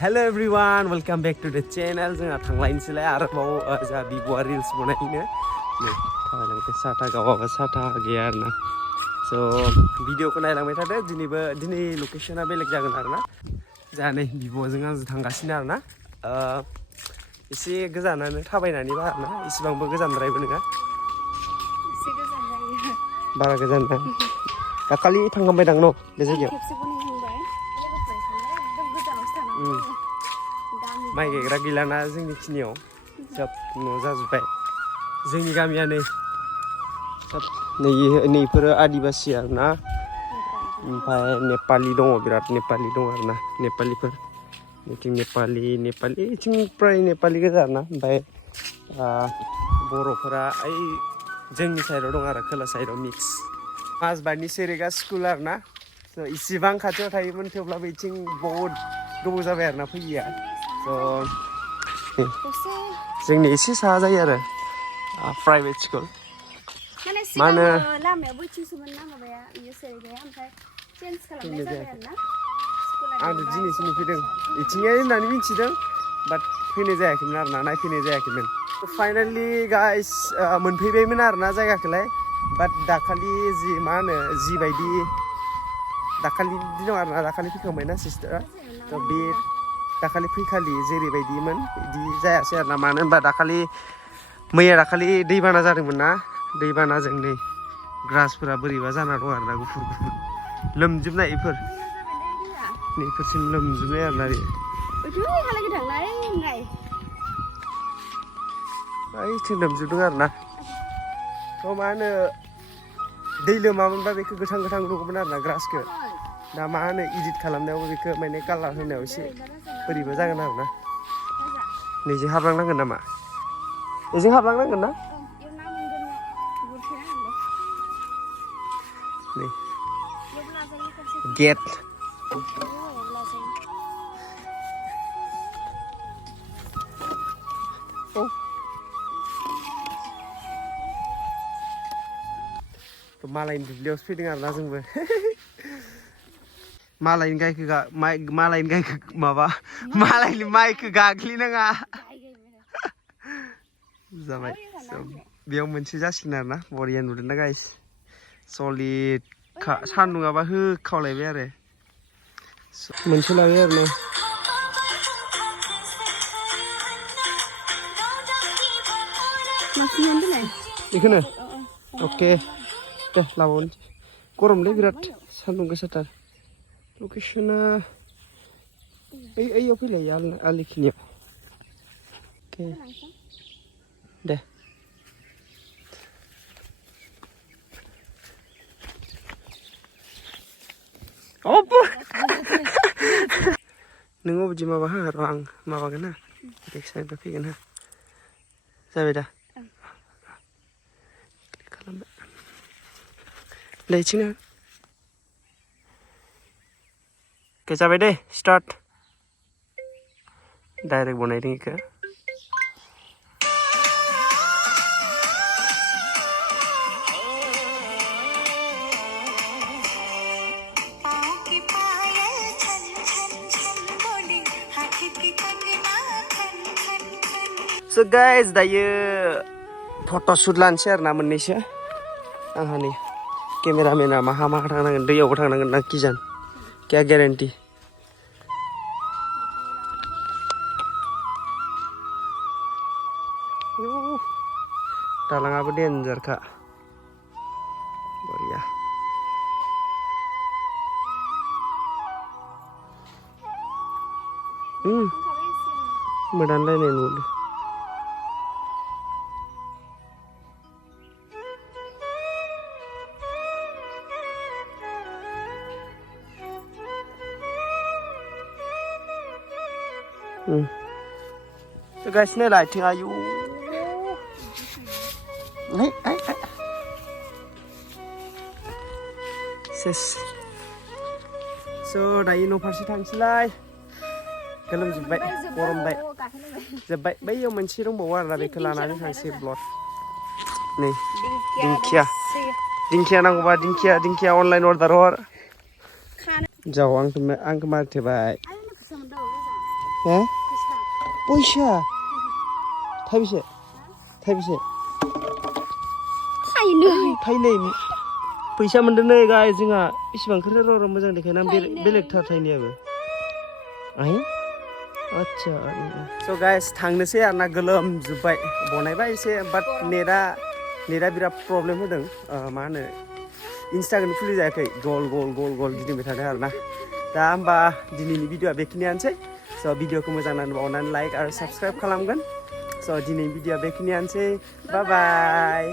Hello everyone, welcome back to the channel. जोंहा थांलायनोसैलाय आरोबाव जा बिब'आ रिल्स बनायनो नै थाबायलांबाय साथा गावाबा साथा गैया आरोना स' भिडिअखौ नायलांबाय थादो दिनै लकेसना बेलेग जागोन आरोना जोंहा नै बिब'जों आंजों थांगासिनो आरोना एसे गोजानानो थाबायनानैबा आरोना इसिबांबो गोजानद्रायबो नङा एसे गोजान जायो बारा गोजान नङा दाखालि थांखांबायदां न' बे जायगायाव माइ गायग्रा गैलाना जोंनि खिनियाव सब न' जाजोब्बाय जोंनि गामिया नै सब नैफोरो आदिबासि आरोना ओमफ्राय नेपालि दङ बिराद नेपालि दङ आरोना नेपालिफोर बिथिं नेपालिथिं प्राय नेपालि गोजा आरोना ओमफ्राय बर'फोरा ओइ जोंनि साइडआव दं आरो खोला साइडआव मिक्स माजबादनि सेरेगा स्कुल आरोना इसिबां खाथियाव थायोमोन थेवब्लाबो बिथिं बहुद गोबाव जाबाय आरोना फैयिया जोंनि एसे साहा जायो आरो प्राइभेट स्कुल मा होनो लामाया बैथिंसोमोन ना माबाया इयो सेरगाया ओमफ्राय चेन्ज खालामनाय जाबाय आरोना आं दिनैसो नुफैदों इथिंजाय होननानै मिथिदों बाट फैनाय जायाखैमोन आरोना नायफैनाय जायाखैमोन फाइनालि गाइस मोनफैबायमोन आरोना जायगाखौलाय बाट दाखालि जि मा होनो जिबायदि दाखालि दिनाव आरोना दाखालि फैखांबायना सिस्टारा थ' बे दाखालि फैखालि जेरैबायदिमोन बिदि जायासै आरोना मानो होनबा मैया दाखालि दैबाना जादोंमोन ना दैबानाजों नै ग्रासफोरा बोरैबा जाना दं आरोना गुफुर लोमजोबनाय नैफोरसिम लोमजोबनाय आरोना ओइथिं लोमजोबदों आरोना थ' मा होनो दै लोमामोनबा बेखौ गोथां नुगौमोन आरोना ग्रासखौ दा मा होनो इडिट खालामनायावबो बेखौ माने कालार होनायाव एसे बोरैबा जागोन आरोना नैजों हाबलांनांगोन नामा बेजों हाबलांनांगोन ना नै गेट मालायनि दुब्लियावसो फैदों आरोना जोंबो मालायनि माइखौ गाग्लिनाङा जाबाय बेयाव मोनसे जासिगोन आरोना बरिया नुदोंना गाइस सलिड सान्दुंआबा होखावलायबाय आरो मोनसे लाबाय आरो बेखौनो अके दे लाबावनोसै गरमलै बिराद सान्दुं गोसाथार लकेसना ओइयाव फैलाय आलिखिनियाव अके दे नों अबेदि माबा हो र' आं माबागोन हा बेक साइडनिफ्राय फैगोन हा जाबाय दा क्लिक खालामबाय लैथिनो के जाबाय दे स्टार्ट डाइरेक्ट बनायदों इखौ So guys दायो फट'शुट लानोसै आरोना मोननैसो आंहा नै केमेरामेना माहा थांनांगोन दैयावबो थांनांगोन ना किजान क्या गेरेन्टि दालाङाबो डेन्जारखा बरिया मोदानलायनाय नुदों guys नायलाय आथिं आयु सेस स' दायो न' फारसे थांसैलाय गोलोमजोब्बाय गरमबाय जोब्बाय बैयाव मोनसे दंबावो आरोना बेखौ लानानै थांसै ब्लड नै दिंखिया नांगौबा दिंखिया अनलाइन अर्डार हर जाव आंखौ मारिथेबाय हा फैसा पैसा थाइबेसे थाइबेसे थाइनै थाइनै फैसा मोनदों नै गाय जोंहा बेसेबांखौ र' मोजां देखायना बेलेगथार थाइनैयाबो आइ आच्छा स' गाइस थांनोसै आरोना गोलोमजोब्बाय बनायबाय एसे बाट नेटआ बिराद प्रब्लेम होदों मा होनो इन्स्टाग्राम खुलि जायाखै गल गिदिंबाय थादों आरोना दा होमबा दिनैनि भिडिअआ बेखिनियानोसै स' भिडिअखौ मोजां नांबा अननानै लाइक आरो साबस्क्राइब खालामगोन स' दिनैनि भिडिअआ बेखिनियानोसै बाय बाय